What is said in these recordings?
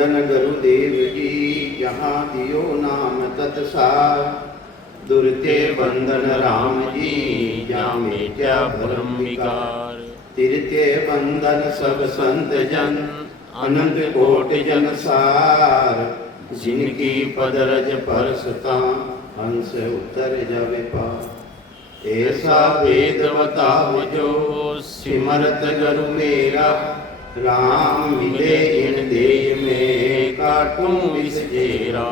वंदन गुरुदेव जी जहाँ दियो नाम तत्सार। दुरते वंदन राम जी जहाँ मिट्या भरम विकार। तिरते वंदन सब संत जन अनंत कोटि जन सार। जिनकी पदरज परसता हंस उतर जावे पार। ऐसा वेद बताओ जो सिमरत गुरु मेरा। राम मिले इन देह में काटूं इस जेरा।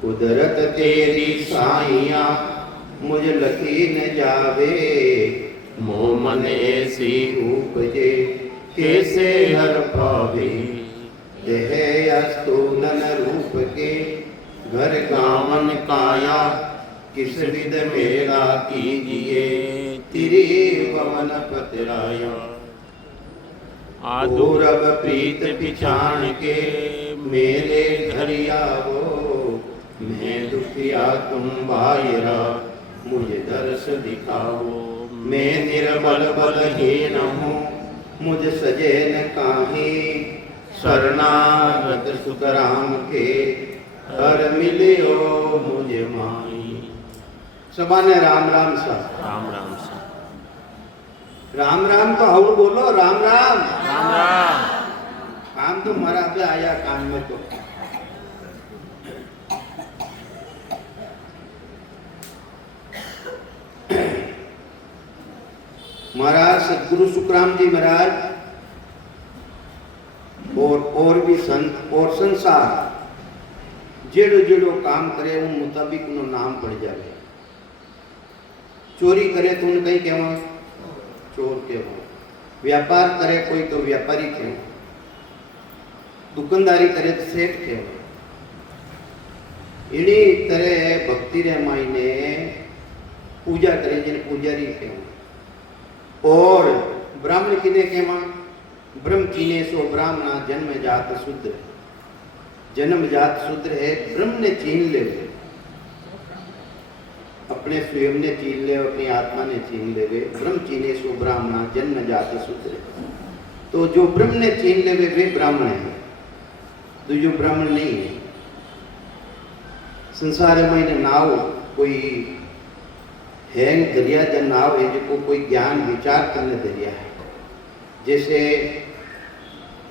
कुदरत तेरी साइया मुझ लखी न जावे। मोह मन ऐसी उपजे कैसे हर पावे। यह अस्तूलन रूप के घर गावन काया। किस विध मेला कीजिए तिरी पवन पतराया। आदुरब प्रीत पिछाण के मेरे घर आवो। मैं दुखिया तुम बायरा मुझे दर्श दिखाओ। मैं निर्बल बलहीन हूँ मुझ सजे न काहे। शरणागत सुतराम के हर मिलियो मुझे माही। सबाने राम राम सा। राम राम सा। राम राम तो और बोलो राम राम। राम राम। काम तो मारा पे आया काम में तो। महाराज सदगुरु सुखराम जी महाराज और भी संत और संसार जेड़ो जेड़ो काम करे उन मुताबिक उन नाम पड़ जावे। चोरी करे तो उन कहीं कहवा चोर कहवा। व्यापार करे कोई तो व्यापारी कहवा। दुकानदारी करे तो सेठ कहवा। इनी तरह भक्ति रे मायने पूजा करे जिन पुजारी कहवा। और ब्राह्मण किने कहवा। ब्रह्म चीने सो ब्राह्मणा जन्म जात शूद्र। जन्म जात शूद्र है ब्रह्म ने चीन ले। अपने स्वयं ने चीन ले अपनी आत्मा ने चीन ले वे। ब्रह्म चीने सो ब्राह्मणा जन्म जात शूद्र। तो जो ब्रह्म ने चीन ले वे ब्राह्मण है। तो जो ब्राह्मण नहीं है संसार में नाव कोई हैंग दरिया जन नाव है जो कोई ज्ञान विचार करने दरिया है। जैसे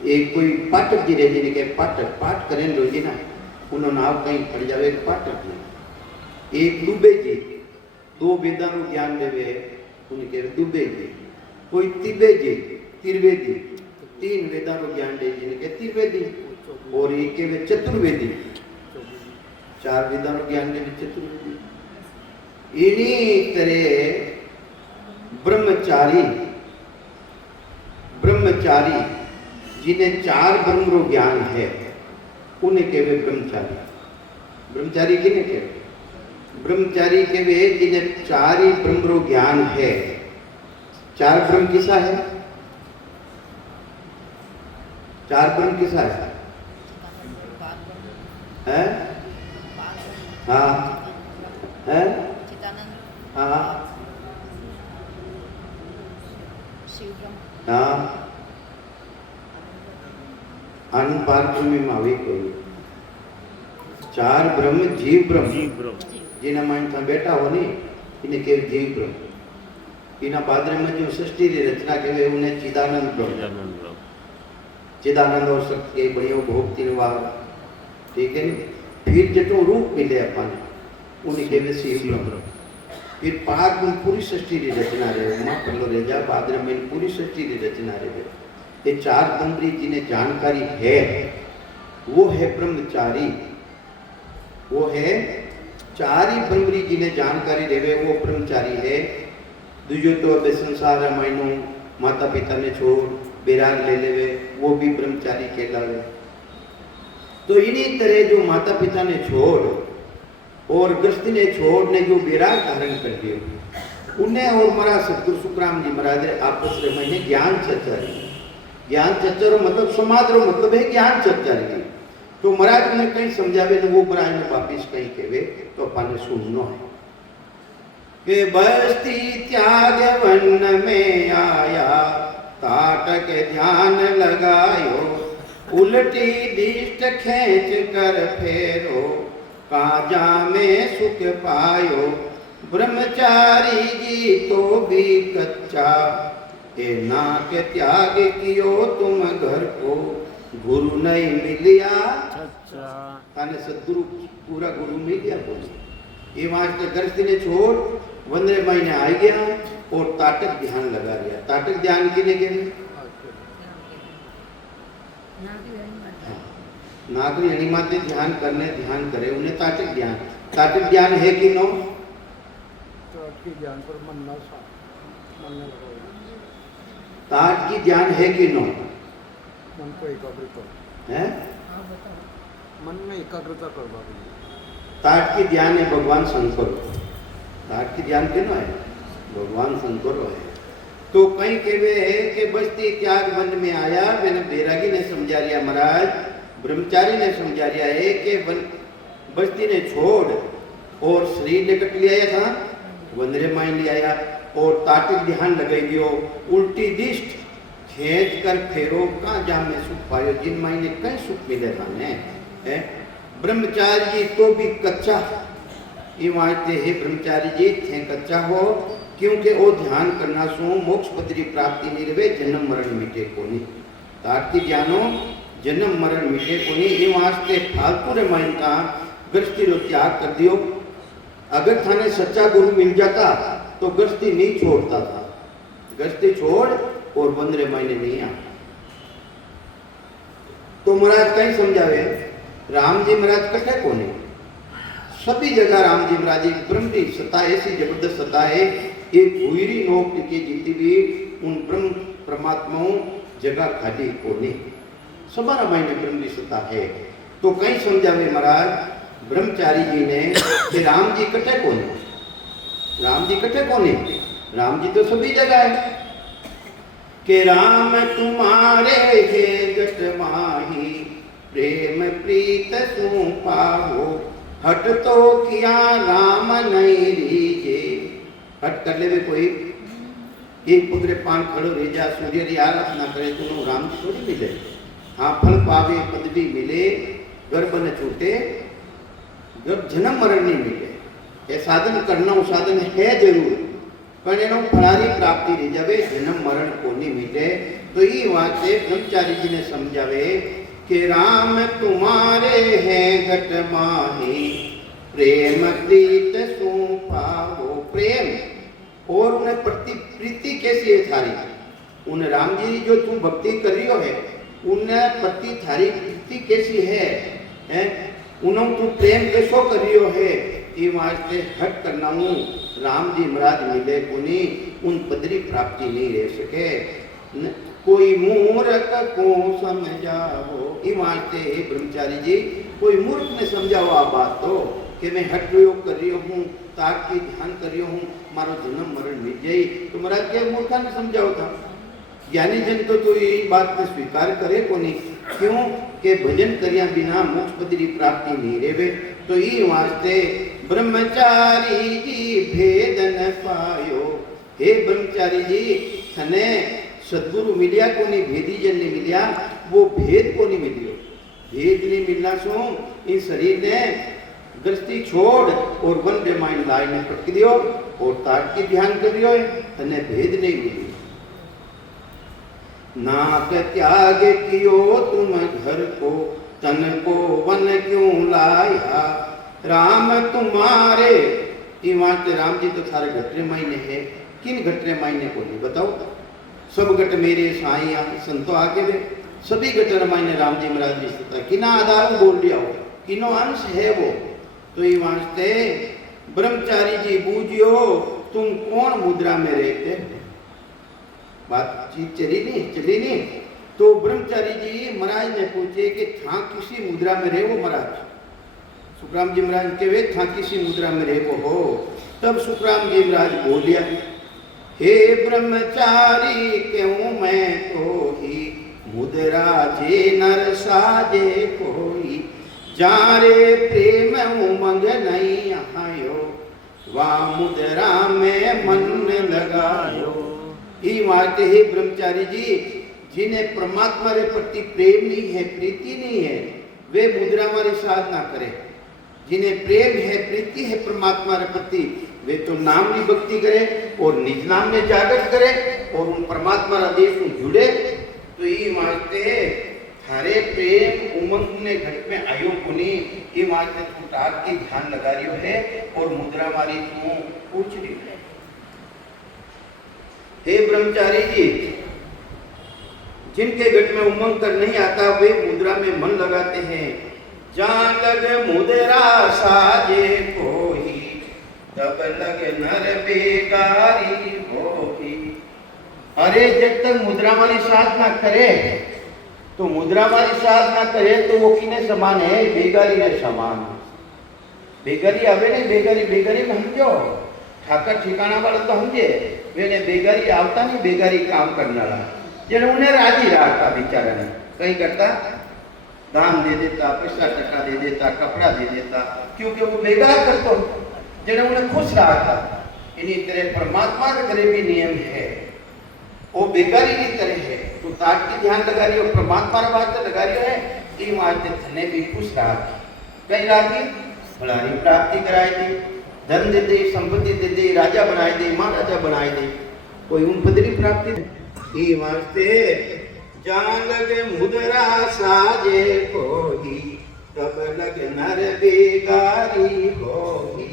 एक कोई पाठक जी रहे जिनके पाठक पाठ करें रोजी ना उन्होंने नाव कहीं पड़ जावे। पाठक जी एक दुबे जी दो वेदां नु ज्ञान लेवे उनके दुबे जी। कोई तिबे जी तिरवेदी तीन वेदां नु ज्ञान ले जिनके तिरवेदी। और एक के चतुर्वेदी चार वेदां नु ज्ञान ले चतुर्वेदी। इन्हीं तरह ब्रह्मचारी जिन्हें चार ब्रह्म रो ज्ञान है उन्हें कहवे ब्रह्मचारी। ब्रह्मचारी किन्हें कहवे। ब्रह्मचारी कहवे जिन्हें चार ही ब्रह्म रो ज्ञान है। चार ब्रह्म किसा है। चार ब्रह्म किसा है। हैं? हाँ हैं? हाँ हाँ आनंद पार ब्रह्म में आवे कोई। चार ब्रह्म जीव ब्रह्म जिन्हें माइन था बैठा हो नहीं इन्हें केवल जीव ब्रह्म। इन्हें पादरे में जो सृष्टि की रचना के उन्हें चिदानंद ब्रह्म। चिदानंद और शक्ति के बड़े भोग तीन वार ठीक है नहीं। फिर जटो रूप मिले अपन उन्हें केवल शिव ब्रह्म। फिर पाद में पूरी सृष्टि की रचना रहे माँ पल्लो रह जा पादरे में पूरी सृष्टि की रचना रहे। ये चार ब्रह्मरी जिन्हें जानकारी है वो है ब्रह्मचारी। वो है चार ही ब्रह्मरी जिन्हें जानकारी देवे वो ब्रह्मचारी है। दूजो तो अब संसार मायनो माता पिता ने छोड़ बेराग ले लेवे वो भी ब्रह्मचारी कहलावे। तो इन्हीं तरह जो माता पिता ने छोड़ और गृहस्थी ने छोड़ ने जो बेराग धारण कर दिए उन्हें और मरा सतगुरु सुखराम जी महाराज आपस में मैंने ज्ञान चर्चा रही। ज्ञान चर्चा रो मतलब समाज रो मतलब है ज्ञान चर्चा रही। तो महाराज ने कहीं समझावे तो वो बराज ने वापिस कहीं कहवे तो अपन सुनना है कि बस्ती त्याग वन में आया ताटक ध्यान लगायो। उल्टी दिष्ट खेच कर फेरो, काजा में सुख पायो। ब्रह्मचारी जी तो भी कच्चा, ए नाक त्याग कियो तुम घर को, गुरु नहीं मिलिया अच्छा ताने सदगुरु पूरा गुरु मिल गया बोले। ये वास्ते गृहस्थी ने छोड़ 15 महीने आ गया और ताटक ध्यान लगा लिया। ताटक ध्यान किने के नागरी अणिमाते ध्यान करने ध्यान करे उन्हें ताटक ध्यान। ताटक ध्यान है कि नो? ताटकी ध्यान पर मन न ताट की ध्यान है कि नो? मन को एकाग्रता है, मन में एकाग्रता करवा ताट की ध्यान है भगवान शंकर। ताट की ध्यान के नो है भगवान शंकर है। तो कहीं कहवे है कि बस्ती त्याग वन में आया, मैंने बैरागी ने समझा लिया महाराज, ब्रह्मचारी ने समझा लिया है कि बस्ती ने छोड़ और शरीर ने कट लिया था, 15 माइन ले आया और ताटिक ध्यान लगाई दियो। उल्टी दिष्ट खेच कर फेरो, कहाँ जा में सुख पायो, जिन मायने कहीं सुख मिले था ने। ब्रह्मचारी जी तो भी कच्चा, ये वास्ते है ब्रह्मचारी जी थे कच्चा हो, क्योंकि वो ध्यान करना सो मोक्ष पदरी प्राप्ति नहीं रहे, जन्म मरण मिटे को नहीं। ताटकी ध्यानो जन्म मरण मिटे को नहीं। ये वास्ते फालतू रे माइन का गृहस्थी रो त्याग कर दियो। अगर थाने सच्चा गुरु मिल जाता तो गृहस्थी नहीं छोड़ता था। गृहस्थी छोड़ और 15 महीने नहीं आ। तो महाराज कहीं समझावे, राम जी महाराज कटे कोने, सभी जगह राम जी महाराज एक ब्रह्म की सत्ता ऐसी जबरदस्त सत्ता है, एक भूरी नोक की जीती भी उन ब्रह्म परमात्माओं जगह खाली कोने, सबारा महीने ब्रह्म की सत्ता है। तो कहीं समझावे महाराज ब्रह्मचारी जी ने कि राम जी कटे कोने, राम जी कटे कोने, राम जी तो सभी जगह है। कि राम तुम्हारे हे गट माही, प्रेम प्रीत सु पाहो, हट तो किया राम नहीं रीजे। हट कर ले कोई, एक पुत्र पान खड़ो रह जा, सूर्य की आराधना करे तो राम जी थोड़ी मिले। हाँ फल पावे पदवी मिले, गर्भ न छूटे, गर्भ जन्म मरण नहीं मिले। ये साधन करना साधन है जरूर, पर एनो फलारी प्राप्ति रह जावे, जन्म मरण को नहीं मिले। तो ये वास्ते ब्रह्मचारी जी ने समझावे कि राम तुम्हारे हैं घट माही, प्रेम प्रीत सु पावो। प्रेम और उन्हें प्रति प्रीति कैसी है थारी, उन राम जी जो तू भक्ति कर रही हो है उन्हें प्रति थारी प्रीति कैसी है? उन्होंने तू प्रेम कैसो कर रही हो है, ये वास्ते हट करना हूँ राम जी महाराज मिले कुनी, उन पदरी प्राप्ति नहीं रह सके। कोई मूर्ख को समझाओ, ये वास्ते हे ब्रह्मचारी जी कोई मूर्ख ने समझाओ आ बात तो कि मैं हट प्रयोग कर रही हूँ, ताक की ध्यान कर रही हूँ, मारो जन्म मरण मिल जाए। तो महाराज के मूर्खा ने समझाओ था, ज्ञानी जन तो ये बात में स्वीकार करे को नहीं, क्यों के भजन करिया बिना मोक्ष पदरी प्राप्ति नहीं रेवे। तो ये वास्ते ब्रह्मचारी जी भेद न पायो, हे ब्रह्मचारी जी थने सदगुरु मिलिया को नहीं, भेदी जन ने मिलिया, वो भेद को नहीं मिलियो। भेद नहीं मिलना सो इन शरीर ने गृहस्थी छोड़ और वन डे माइंड लाई ने पटक दियो और ताट की ध्यान कर दियो, थने भेद नहीं मिली। नाक त्याग कियो तुम घर को, तन को वन क्यों लाया, राम तुम्हारे। ये वास्ते राम जी तो सारे घटरे महीने है, किन घटरे महीने को नहीं बताओ? सब घट मेरे साइया संतो आगे वे, सभी घटरे महीने राम जी महाराज जी सत्ता किना आधार बोल दिया हो, किनो अंश है वो। तो ये वास्ते ब्रह्मचारी जी बूझियो तुम कौन मुद्रा में रहते, बातचीत चली नहीं। तो ब्रह्मचारी जी महाराज ने पूछे कि था किसी मुद्रा में रहे वो महाराज? सुखराम जी महाराज के वे था किसी मुद्रा में रहे वो हो? तब सुखराम जी महाराज बोलिया, हे ब्रह्मचारी क्यों मैं तो ही, मुद्रा जे नर साजे कोई, जारे प्रेम उमंग नहीं आयो, वा मुद्रा में मन लगायो। ये वास्ते हे ब्रह्मचारी जी जिन्हें परमात्मा रे प्रति प्रेम नहीं है, प्रीति नहीं है, वे मुद्रा मारी साधना करे। जिन्हें प्रेम है, प्रीति है परमात्मा रे प्रति, वे तो नाम की भक्ति करे और निज नाम में जागृत करे और उन परमात्मा रा देश में जुड़े। तो ये मानते थारे प्रेम उमंग ने घट में आयो कोनी, ये मानते तू टाट के ध्यान लगा रही है और मुद्रा मारी तू पूछ रही है। हे ब्रह्मचारी जी, जिनके घट में उमंग कर नहीं आता वे मुद्रा में मन लगाते हैं। जहाँ लग मुद्रा साजे कोई, तब लग नर बेगारी होई। अरे जब तक मुद्रा वाली साधना करे तो मुद्रा वाली साधना करे तो वो किने समान है? बेगारी ने समान। बेगारी आवे नहीं, बेगारी बेगारी में समझो, ठाकर ठिकाना वाला तो समझे, वे बेगारी आवता नहीं, बेगारी काम करना रहा जेने उन्हें राजी रहा बेचारा ने कहीं करता, दान दे देता, पैसा टका दे देता, कपड़ा दे देता, क्योंकि वो बेगार करतो जेने उन्हें खुश रहा था। इन्हीं तरह परमात्मा के तरह भी नियम है, वो बेगारी की तरह है। तो ताट की ध्यान लगा रही हो, परमात्मा के वास्ते लगा रही है, ये वास्ते थने भी खुश रहा थी। कहीं राजी भलारी प्राप्ति कराई दी, धन दे दे, संपत्ति दे दे, राजा बनाए दे, महाराजा बनाए दे, कोई उन पदरी प्राप्ति ई वास्ते जहाँ लगे मुद्रा साजे कोई, तब लग नर बेगारी होई।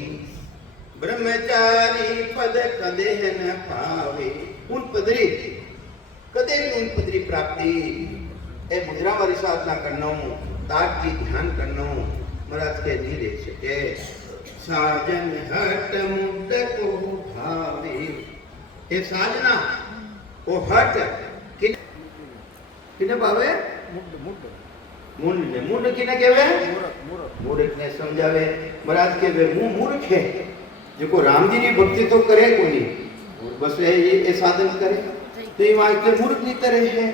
ब्रह्मचारी पद कदे न पावे, उन पदरी कदे भी उन पदरी प्राप्ति ए मुद्रा वाली साधना करना, ताट की ध्यान करना महाराज के नहीं दे सके। साजन हट मुद्द को भावे, ए साजना ओ हट किने भावे? मुंड ने, मुंड किने कहवे? मूर्ख ने समझावे। महाराज के वे मूर्ख है जो राम जी की भक्ति तो करे कोनी, बस ये साधन करे, तो ये वास्ते मूर्ख की तरह है।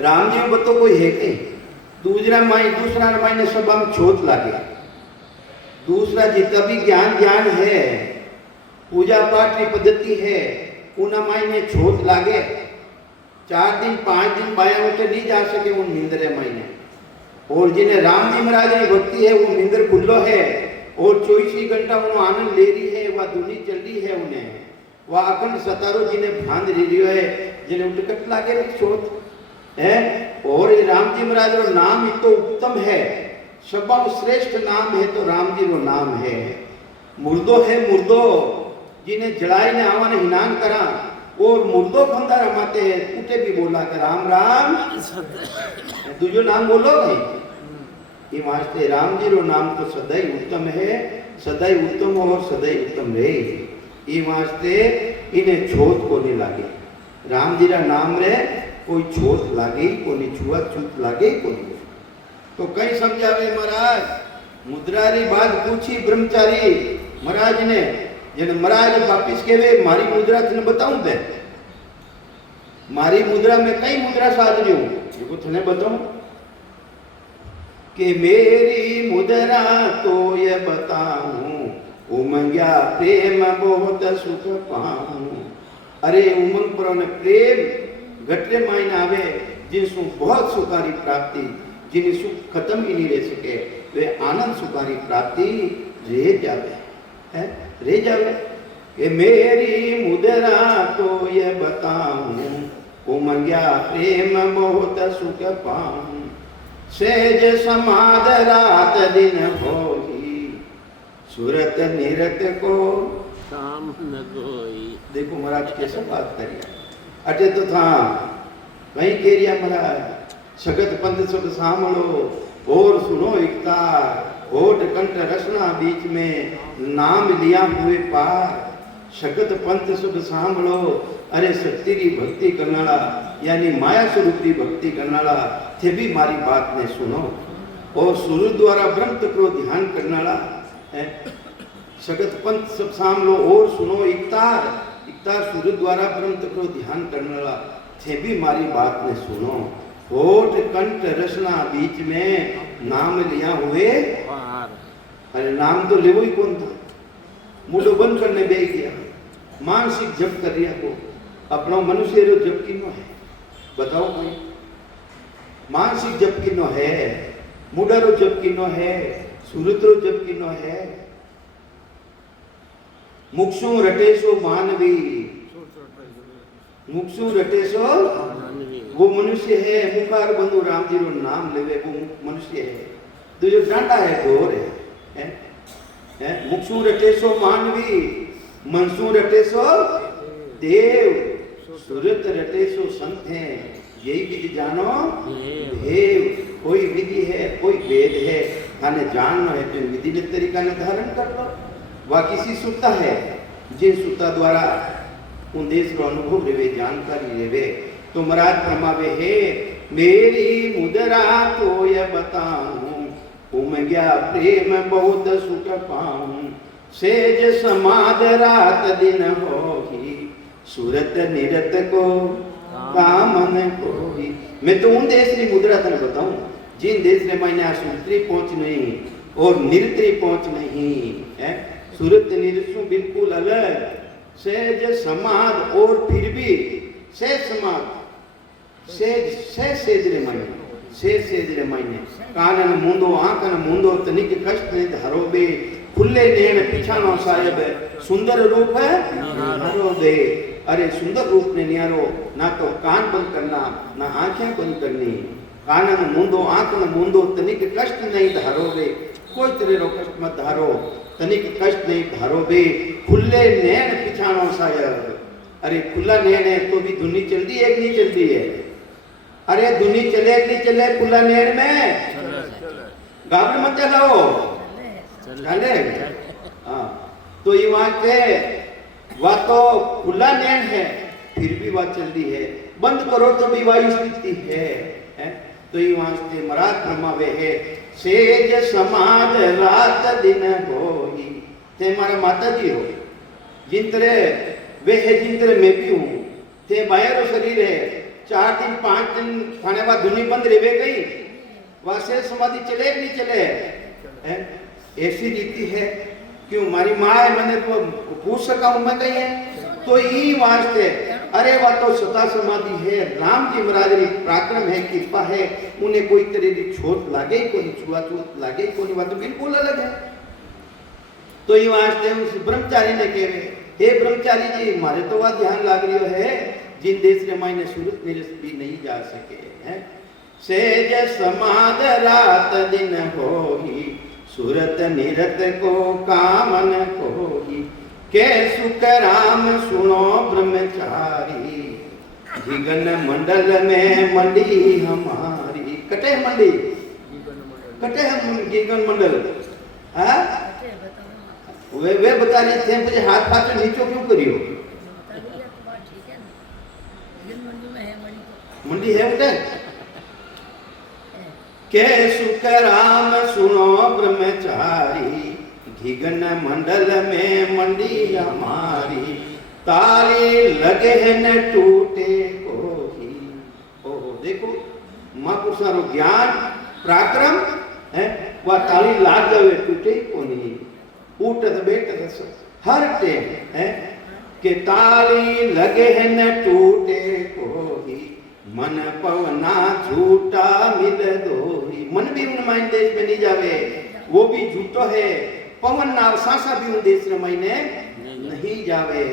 राम जी में तो कोई है कि दूसरा माई ने सब हम छोट लागे। दूसरा जितना भी ज्ञान है, पूजा पाठ की पद्धति है, उन माई ने छोट लागे। 4 दिन 5 दिन बाया होते नहीं जा सके उन निंद्रे महीने। और जिन्हें राम जी महाराज की भक्ति है वो निंद्र खुल्लो है और 24 घंटा उन्हें आनंद ले रही है, वह दुनी चल रही है उन्हें, वह अखंड सतारो जिन्हें भांद रही है, जिन्हें उठकट लागे छोट है। और राम जी महाराज का नाम ही तो उत्तम है, सबा श्रेष्ठ नाम है तो राम जी का नाम है। मुर्दो है मुर्दो, जिन्हें जड़ाई ने आवा ने हिनान करा और मुर्दो फंदा रमाते हैं, उठे भी बोला कर राम राम, तुझो नाम बोलो भाई। ये वास्ते राम जी रो नाम तो सदैव उत्तम है, सदैव उत्तम और सदैव उत्तम रहे। ये वास्ते इन्हें छोट को नहीं लागे, राम जी रा नाम रे कोई छोट लागे को नहीं, छुआ छूत लागे को नहीं। तो कई समझावे महाराज, मुद्रा री बात पूछी ब्रह्मचारी महाराज ने, जन महाराज वापिस केवे मारी मुद्रा तने बताऊं दे, मारी मुद्रा में कई मुद्रा साध रही हूं, देखो तने बताऊं कि मेरी मुद्रा तो ये बताऊं, उमंग्या प्रेम बहुत सुख पाऊं। अरे उमंग पर ने प्रेम घटरे माइन आवे, जिनसु बहुत सुखारी प्राप्ति, जिन सुख खत्म ही नहीं रह सके, वे आनंद सुखारी प्राप्ति रह जावे है, रह जावे। कि मेरी मुद्रा तो ये बताऊं, उमंग्या प्रेम बहुत सुख पाऊं। सेज समाध रात दिन होगी, सूरत निरत को काम न कोई। देखो महाराज कैसे बात करिए, अटे तो था वही कह रिया महाराज, सगत पंथ सब सामलो और सुनो एकता, होठ कंठ रसना बीच में नाम लिया हुए पार। सगत पंथ सब सामलो, अरे शक्ति की भक्ति करनाला यानी माया स्वरूप की भक्ति करनाला थे भी मारी बात ने सुनो, और सूर्य द्वारा ब्रह्म को ध्यान करनाला है। सगत पंथ सब सामलो और सुनो इकतार, इकतार सूर्य द्वारा ब्रह्म को ध्यान करनाला थे भी मारी बात ने सुनो। होठ कंठ रसना बीच में नाम लिया हुए पार। अरे नाम तो लेवो ही कौन था, मुंडो बंद करने बैठ गया, मानसिक जप कर रिया को, अपनो मनुष्य रो जप किनो है बताओ कोई मानसिक जप किनो है मुडा रो जप किनो है सूरत रो जप किनो है मुक्षु रटेशो मानवी मुक्षु रटेशो वो मनुष्य है मुखार बंधु राम जी रो नाम लेवे वो मनुष्य है तो जो डांडा है घोर है मुक्षु रटेशो मानवी मनसू रटेशो देव सूरत रटेशो संत है यही विधि जानो देव कोई विधि है कोई वेद है थाने जानना है तो विधि ने तरीका निर्धारण कर लो वह किसी सुता है जिन सुता द्वारा उन देश रो अनुभव लेवे जानकारी लेवे तो महाराज फरमावे है मेरी मुद्रा तो ये बताऊं उम गया प्रेम बहुत सुख पाऊं सेज समाध रात दिन होगी सूरत निरत को कामन होगी मैं तो उन देश की मुद्रा तने बताऊं जिन देश में मैंने आ सूत्री पहुंच नहीं और निरत्री पहुंच नहीं है सूरत निरसु बिल्कुल अलग सेज समाध और फिर भी से समाध सेज रे मायने कानन मुंदो आंकन मुंदो तनिक कष्ट ने धरोबे खुले नेण पिछानो साहेब सुंदर रूप है धरोबे अरे सुंदर रूप ने नियारो ना तो कान बंद करना ना आंखें बंद करनी कानन मुंदो आंकन मुंदो तनिक कष्ट नहीं धारोबे कोई तरह रो कष्ट मत धारो तनिक कष्ट नहीं धारोबे खुले नेण पिछानो साहेब अरे खुला नैन है तो भी दुनी चलती है कि नहीं चलती है अरे दुनी चले कि नहीं चले खुला नैन में गाबड़ मत चलाओ चले हाँ तो ये वहां के वह तो खुला नैन है फिर भी वह चलती है बंद करो तो भी वह स्थिति है तो ये वहां से मराठ फरमावे है सेज समाज रात दिन होई ते मारा माता जी हो जिन तरह वे है जिन तरह मैं भी हूँ ते बाहर शरीर है 4 दिन 5 दिन खाने बाद दुनी बंद रेवे गई वह से समाधि चले नहीं चले है ऐसी रीति है क्यों हमारी माँ है मैंने तो पूछ सका हूँ मैं कही है तो यही वास्ते अरे वह तो सता समाधि है राम जी महाराज री पराक्रम है कृपा है उन्हें कोई तरह की छोट लागे कोई छुआछूत लागे कोई बात तो बिल्कुल अलग है तो ये वास्ते उस ब्रह्मचारी ने कहे हे ब्रह्मचारी जी मारे तो वह ध्यान लाग रही है जिन देश के मायने सूरत निरस भी नहीं जा सके हैं सेज समाध रात दिन होगी सूरत निरत को कामन होगी के सुख राम सुनो ब्रह्मचारी जीवन मंडल में मंडी हमारी कटे मंडी कटे हम जीवन मंडल हाँ वे बता रहे थे मुझे हाथ पाथ नीचो क्यों करियो मंडी है उधर के सुख राम सुनो ब्रह्मचारी घिगन मंडल में मंडी हमारी ताली लगे न टूटे कोई ओ देखो महापुरुषा रो ज्ञान पराक्रम है वह ताली लाग जावे टूटे कोनी उठत बैठत हर टेम है के ताली लगे न टूटे कोई मन पवना झूठा मिल दोही मन भी उन माइन देश में नहीं जावे वो भी झूठो है पवन नाव सांसा भी उन देश में महीने नहीं जावे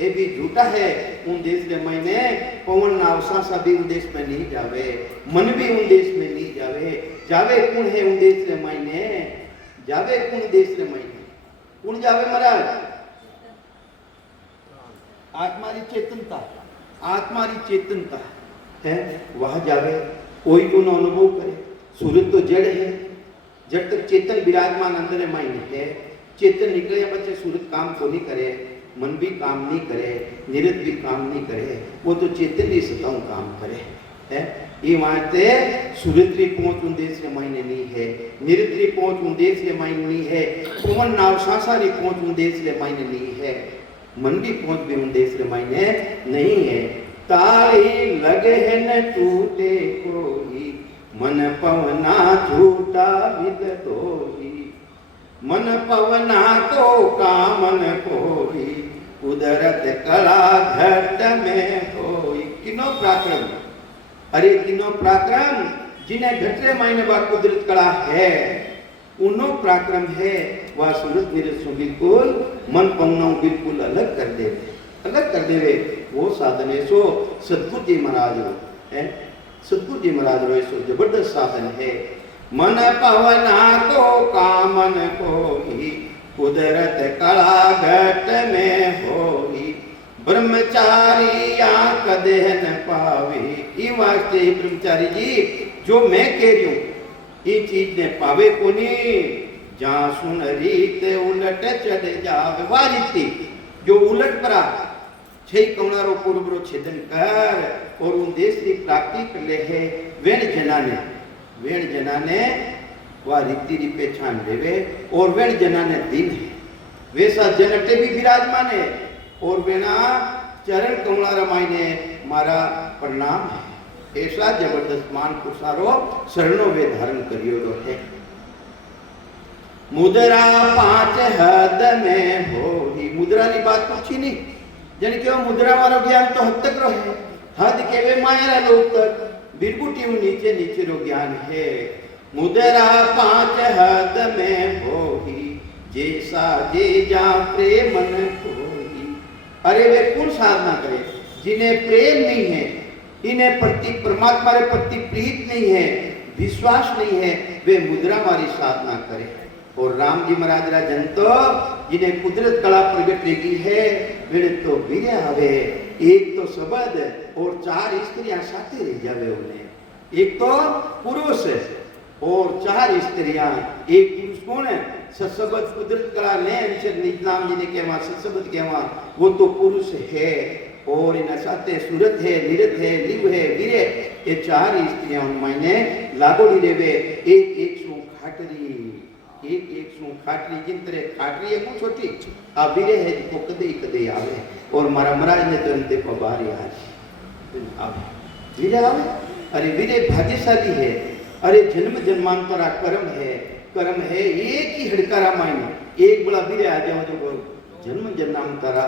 ये भी झूठा है उन देश में महीने पवन नाव सांसा भी उन देश में नहीं जावे मन भी उन देश में नहीं जावे जावे कौन है उन देश में महीने जावे कौन देश में महीने कौन जावे महाराज आत्मा री चेतनता है वह जावे कोई को अनुभव करे सूरत तो जड़ है जब तक चेतन विराजमान अंदर मायने है चेतन निकले बच्चे सूरत काम को नहीं करे मन भी काम नहीं करे निरत भी काम नहीं करे वो तो चेतन ही सताऊ काम करे है ये वास्ते सूरत री पहुंच उन देश के मायने नहीं है निरत री पहुंच उन देश के मायने नहीं है पवन नाव सांसा री पहुंच उन देश के मायने नहीं है मन भी पहुंच भी उन देश के मायने नहीं है ताली लगे है न टूटे कोई मन पवना झूठा विद दोही मन पवना को कामन कोई कुदरत कला घट में होई। किनो पराक्रम, अरे किनो पराक्रम, जिन्हें घटरे मायने बा कुदरत कला है, उनो पराक्रम है, वह सूरत मेरे सो बिल्कुल मन पंगनाऊ बिल्कुल अलग कर देवे, वो साधन है सो सतगुरु जी महाराज है, सतगुरु जी महाराज रो सो जबरदस्त साधन है। मन पवना को कामन कोई, कुदरत कला घट में होई, ब्रह्मचारी या कदे न पावे। ये वास्ते ब्रह्मचारी जी जो मैं कह रही हूँ ये चीज ने पावे कोनी, जहां सुन रीत उलट चढ़ जावे। वाह रीति जो उलट परा छह कमलारो पूर्वरो छेदन कर और उन देश की प्राप्ति कर ले है, वेण जना ने वह रीति री पहचान देवे और वेण जना ने दिन है, वैसा जनटे भी विराजमान है और वेणा चरण कमलारा मायने मारा प्रणाम है। ऐसा जबरदस्त मान पुसारो शरणो वे धारण करियो है। मुद्रा पांच हद में होगी। मुद्रा की बात पूछी नहीं, जन के मुद्रा वाला ज्ञान तो हद तक रो है, हद के वे माया लोग तक बिरबुटी नीचे नीचे रो ज्ञान है। मुद्रा पांच हद में होगी, जैसा जे जा प्रेमन होगी। अरे वे कौन साधना करे जिन्हें प्रेम नहीं है, इन्हें प्रति परमात्मा के प्रति प्रीत नहीं है, विश्वास नहीं है, वे मुद्रा वाली साधना करे। और राम जी महाराज रा जन तो जिन्हें कुदरत कला प्रगट की है, वे तो वीरे आवे, एक तो सबद और चार स्त्रियां साथे रह जावे उन्हें, एक तो पुरुष और चार स्त्रियां, एक पुरुष कौन है? ससबद कुदरत कला ने अंशर निज नाम जिन्हें कहवा ससबद कहवा, वो तो पुरुष है। और इन साथे सूरत है, निरत है, लिव है, वीरे, ये चार स्त्रियां मायने लागोड़ी रेवे। एक एक सु खाटरी, एक एक सु खाटरी, जिन तरह खाटरी है को छोटी आ वीरे है जिको कदे कदे आवे। और मारा महाराज ने तो अंते पबारी आवे, वीरे आवे। अरे वीरे भाग्यशाली है, अरे जन्म जन्मांतरा कर्म है, एक ही हड़कारा मायने एक बड़ा वीरे आ जाओ जो जन्म जन्मांतरा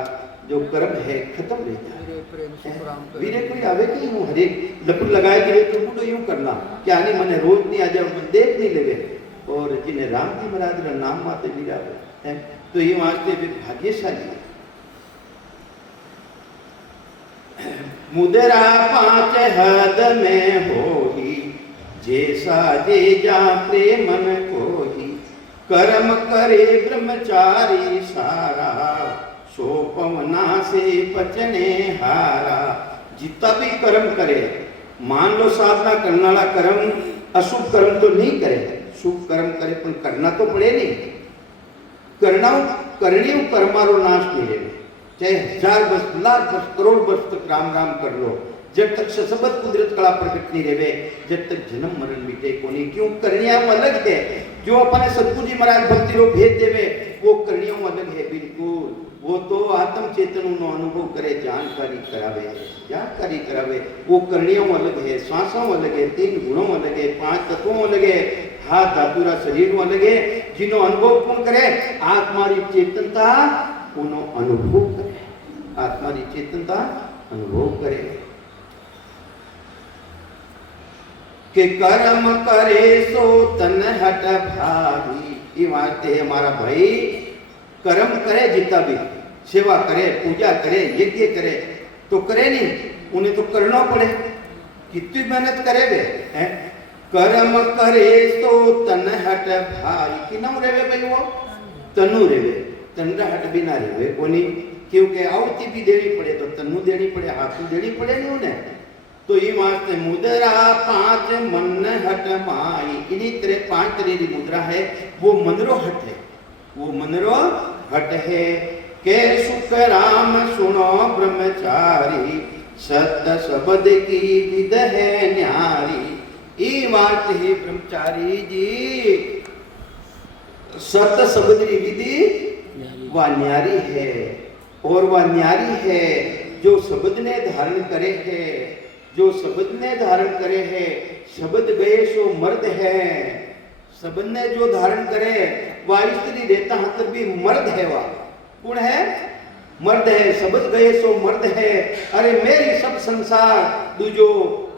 जो कर्म है खत्म रह जाए। वीरे कोई आवे कि यूं हरे लपट लगाए कि तो बूढ़ो यूं करना क्या नहीं, मने रोज नहीं आ जाओ, मन देख नहीं लगे। और जिन्हें राम जी महाराज का नाम माते वीरा है, तो ये वास्ते भी भाग्यशाली है। मुद्रा पांच हद में होही, जैसा जे जा प्रेमन कोही, कर्म करे ब्रह्मचारी सारा, सो पवना से पचने हारा। जितना भी कर्म करे, मान लो साधना करने वाला कर्म अशुभ कर्म तो नहीं करे, शुभ कर्म करे पर करना तो पड़े नहीं। करनी कर्मारो नाश नहीं रहे, चाहे 1000 वर्ष, लाख वर्ष, करोड़ वर्ष तक राम राम कर लो, जब तक ससबत कुदरत कला प्रकट नहीं रहे, जब तक जन्म मरण मिटे को नहीं। क्यों? करनिया अलग है, जो अपने सतगुरु जी महाराज भक्ति रो भेज देवे वो करनियों अलग है बिल्कुल। वो तो आत्म चेतन नो अनुभव करे, जानकारी करावे, वो करनियों अलग है, सांसों अलग है, 3 गुणों अलग है, 5 तत्वों अलग है, हाथ धातुरा शरीर अलग है। जिनो अनुभव कौन करे? आत्मा री चेतनता उनो अनुभव करे, आत्मा री चेतनता अनुभव करे। के कर्म करे सो तन हट भागी। ये वास्ते हमारा भाई कर्म करे, जितना भी सेवा करे, पूजा करे, यज्ञ करे तो करे नहीं, उन्हें तो करना पड़े, कितनी मेहनत करे वे हैं। कर्म करे तो तन हट भाई, कि ना रेवे भाई वो तनु रेवे, तंद्रा हट भी ना रेवे कोनी, क्योंकि आवती भी देनी पड़े तो तनु देनी पड़े, हाथू देनी पड़े नहीं उन्हें। तो ये वास्ते मुद्रा 5 मन हट माई, इन्हीं तरह 5 तरह की मुद्रा है, वो मनरो हट है, वो मनरो हट है। के सुख राम सुनो ब्रह्मचारी, सत्य शब्द की विद है न्यारी। ये बात है ब्रह्मचारी जी, सत्य शब्द की विधि वह न्यारी है, और वह न्यारी है जो शब्द ने धारण करे है, जो शब्द ने धारण करे है। शब्द गए सो मर्द है, शब्द ने जो धारण करे वह स्त्री रहता हतर भी मर्द है। वह कौन है? मर्द है शब्द गए सो मर्द है अरे मेरी सब संसार दूजो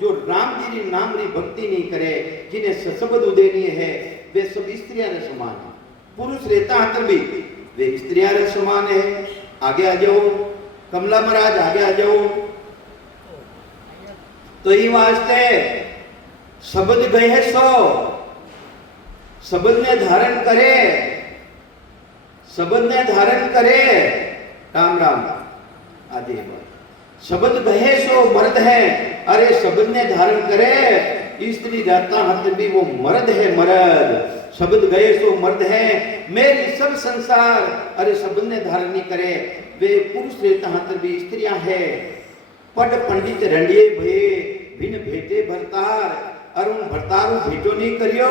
जो राम जी री नाम री भक्ति नहीं करे जिन्हें शब्द उदेनीय है वे सब स्त्रियां रे समान है पुरुष रहता हतर भी वे स्त्रियां रे समान है आगे आ जाओ कमला महाराज आगे आ जाओ तो ये वास्ते शब्द गए सो शब्द ने धारण करे शब्द ने धारण करे राम राम आदि शब्द गहे सो मर्द है अरे शब्द ने धारण करे स्त्री जाता हाथ भी वो मर्द है मर्द शब्द गए सो मर्द है मेरी सब संसार अरे शब्द ने धारण नहीं करे वे पुरुष रहता हाथ भी स्त्रियां है पट पंडित रंडिये भये बिन भेटे भरतार अरुण भरतारू भेटो नहीं करियो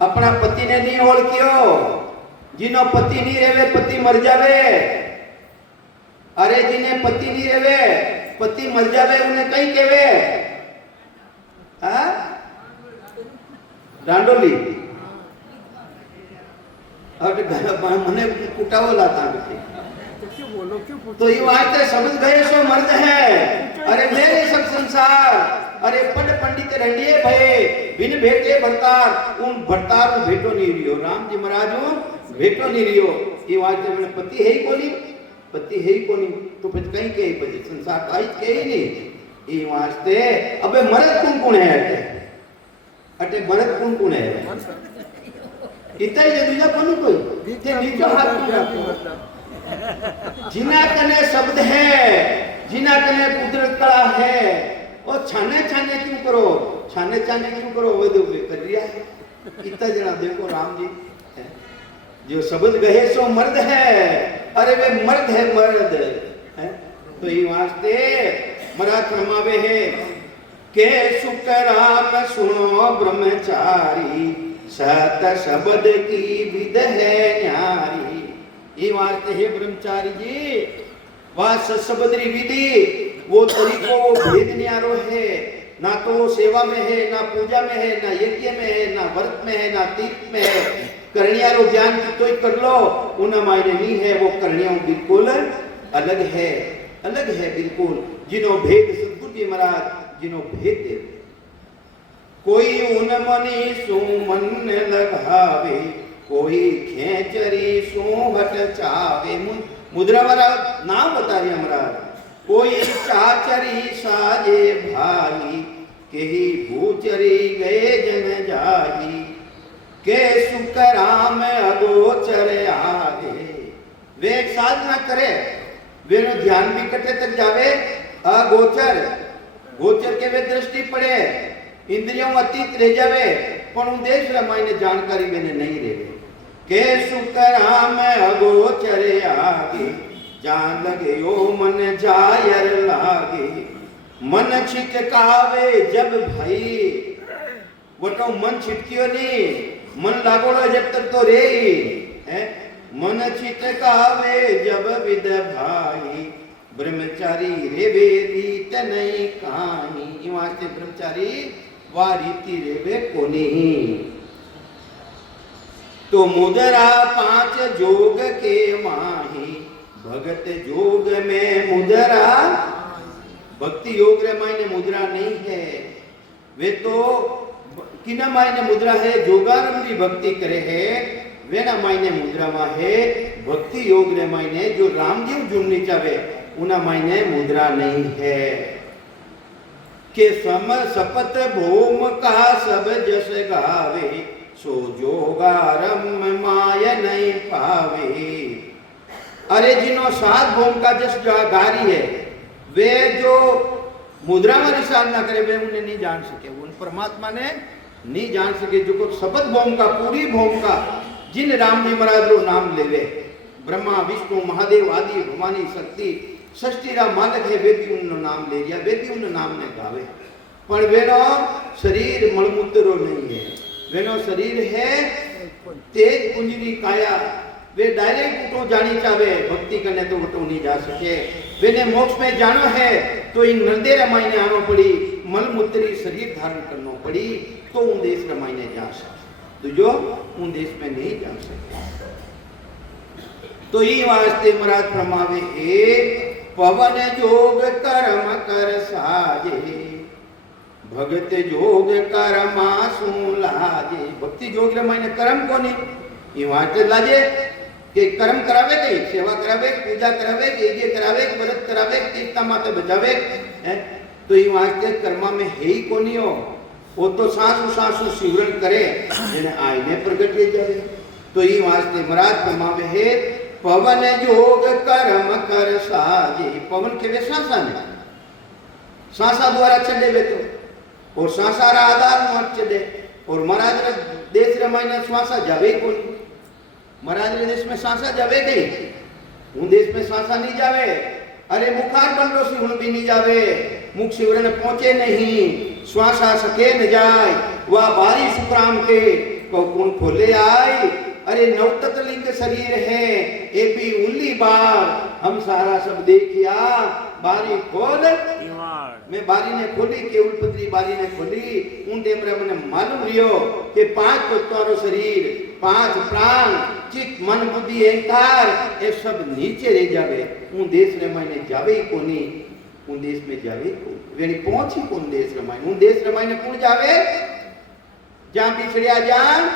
अपना पति ने नहीं ओळख्यो जिनो पति नहीं रेवे पति मर जावे अरे जिन्हें पति नहीं रेवे पति मर जावे उन्हें कहीं केवे डांडोली और मने कुटावो लाता तो ये वास्ते शब्द गए सो मर्द है अरे मेरे सब संसार अरे पट पंडित रंडिये भये बिन भेटे भरतार उन भरतार भेटो नहीं रियो राम जी महाराज भेटो नहीं रियो ये वास्ते मैंने पति है ही कोनी तो फिर कहीं के पति संसार का के ही नहीं ये वास्ते अबे मर्द कौन है अटे मर्द कौन है इतना ही दूजा कोई इतने नीचो हाथ क्यों जिना कने शब्द है जिना कने कुदरत कला है और छाने छाने क्यों करो वो दो कर रिया है इतना जना देखो राम जी जो शब्द गहे सो मर्द है अरे वे मर्द है मर्द है तो ये वास्ते मरा फरमावे है के सुख राम सुनो ब्रह्मचारी सत शब्द की विद है न्यारी ये वास्ते है ब्रह्मचारी जी वास शब्द री विधि वो तरीको वो भेद न्यारो है ना तो सेवा में है ना पूजा में है ना यज्ञ में है ना व्रत में है ना तीर्थ में है करणियारो ज्ञान की तो कर लो उन मायने नहीं है वो करणियों बिल्कुल अलग है बिल्कुल जिनो भेद सतगुरु जी महाराज जिनो भेद दे कोई उन मनी सु मन लगावे कोई खेचरी सु हट चावे मुद्रा वाला नाम बता रही महाराज कोई चाचरी साजे भाई केही भूचरी गए जन जाही के सुख राम अगोचर आगे वे एक साधना करे वे नो ध्यान भी कटे तक जावे अगोचर गोचर के वे दृष्टि पड़े इंद्रियों अतीत रह जावे पण उद्देश्य रामायण जानकारी मैंने नहीं रहे के सुख राम अगोचर आगे जान लगे ओ मन जायर लागे मन छिटकावे जब भाई वो तो मन छिटकियो नहीं मन लागोड़ो जब तक तो रे है मन छिटकावे जब विद भाई ब्रह्मचारी रेवे रीत नहीं कहानी वास्ते ब्रह्मचारी वा रीति रेवे कोनी तो मुद्रा 5 जोग के माही भगत जोग में मुद्रा भक्ति योग रे मायने मुद्रा नहीं है वे तो किना मायने मुद्रा है जोगारम की भक्ति करे है वे ना मायने मुद्रा मा है भक्ति योग रे मायने जो राम जी जुड़नी चाहे उना मायने मुद्रा नहीं है के सम सपत भूम का सब जस गावे सो जोगारम माय नहीं पावे अरे जिनो सात भूम का जस गारी है वे जो मुद्रा में निशान ना करे वे उन्हें नहीं जान सके उन परमात्मा ने नहीं जान सके जो कुछ शपथ भूम का पूरी भूम का जिन राम जी महाराज रो नाम लेवे ब्रह्मा विष्णु महादेव आदि भवानी शक्ति षष्ठी रा मालक है वे भी उन नाम ले लिया वे भी उन नाम ने गावे पर वेनो शरीर मलमूत्रो नहीं है वेनो शरीर है तेज कुंजरी काया वे डायरेक्ट उठो जानी चाहे भक्ति करने तो उठो नहीं जा सके वेने मोक्ष में जानो है तो इन नंदे रमायने आनो पड़ी मलमूत्री शरीर धारण करनो पड़ी तो उन देश रमायने जा सके तो जो उन देश में नहीं जा सके तो ई वास्ते महाराज फरमावे हे पवन जोग कर्म कर साजे भगत जोग कर्मा सु लाजे भक्ति जोग रे माने कर्म कोनी ई वास्ते लाजे કે કર્મ કરાવે કે સેવા કરાવે પૂજા કરાવે કે ये करावे व्रत करावे तीर्था माते बजावे तो ये वास्ते कर्मा में है ही कोनी हो वो तो सासु सासु सिमरन करे जेने आईने प्रगट हो जावे तो ये वास्ते महाराज फरमावे है पवन जोग कर्म कर साजे पवन के वे सांसा ने सांसा द्वारा चले वे तो और सांसा रा आधार मत चले और महाराज रे देश रे मायने श्वासा जावे कोनी महाराज रे देश में सांसा जावे गई हूँ देश में सांसा नहीं जावे अरे मुखार बंडो सी हूँ भी नहीं जावे मुख शिवर ने पहुंचे नहीं श्वासा सके न जाए वह बारी सुप्राम के कौन खोले आए अरे नवतत लिंग शरीर है ए भी उल्ली बार हम सारा सब देखिया बारी खोल मैं बारी ने खोली के उल्पत्री बारी ने खोली उन टेम रे मने मालूम रियो के 5 तत्वारो शरीर 5 प्राण चित मन बुद्धि अहंकार ये सब नीचे रह जावे उन देश रे मायने जावे ही कोनी उन देश में जावे वेणी पहुंची कोन देश रे मायने उन देश रे मायने कोण जावे जहां बिछड़िया जान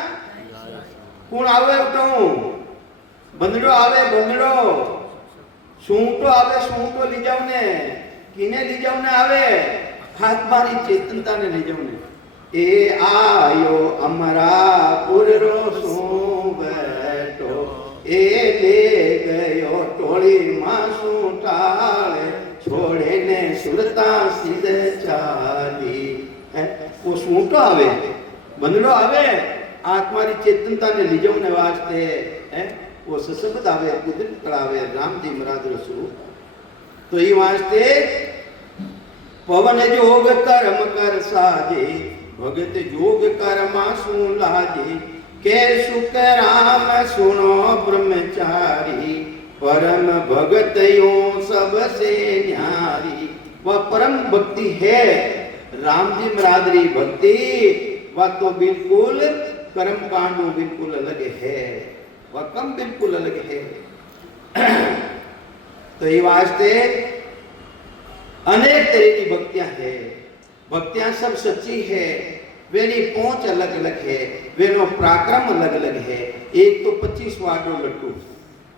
कोण आवे उठो बंदड़ो आवे बंदड़ो सूंटो आवे सूंटो ली जाओ ने किने ली जाओ ने आवे हाथ मारी चेतनता ने ली जाओ ने ए आयो अमरापुर रो सो बैठो ए ले गयो टोली मासू टाल छोड़े ने सुरता सीधे चाली वो सूंटो आवे बंदड़ो आवे आत्मा री चेतनता ने ली जाओ ने वास्ते वो सशब्द आवे कुदरत कड़ावे राम जी महाराज रो स्वरूप तो ये वास्ते पवन जोग कर्म कर साजे भगत जोग कर्मा सु लाजे के सुख राम सुनो ब्रह्मचारी परम भगत यो सबसे न्यारी वह परम भक्ति है राम जी महाराज री भक्ति वह तो बिल्कुल कर्म कांडों बिल्कुल अलग है वह कम बिल्कुल अलग है तो ये वास्ते अनेक तरह की भक्तियां है भक्तियां सब सच्ची है वेनी पहुंच अलग अलग है वेनो पराक्रम अलग अलग है एक तो 25 वाडो लट्टू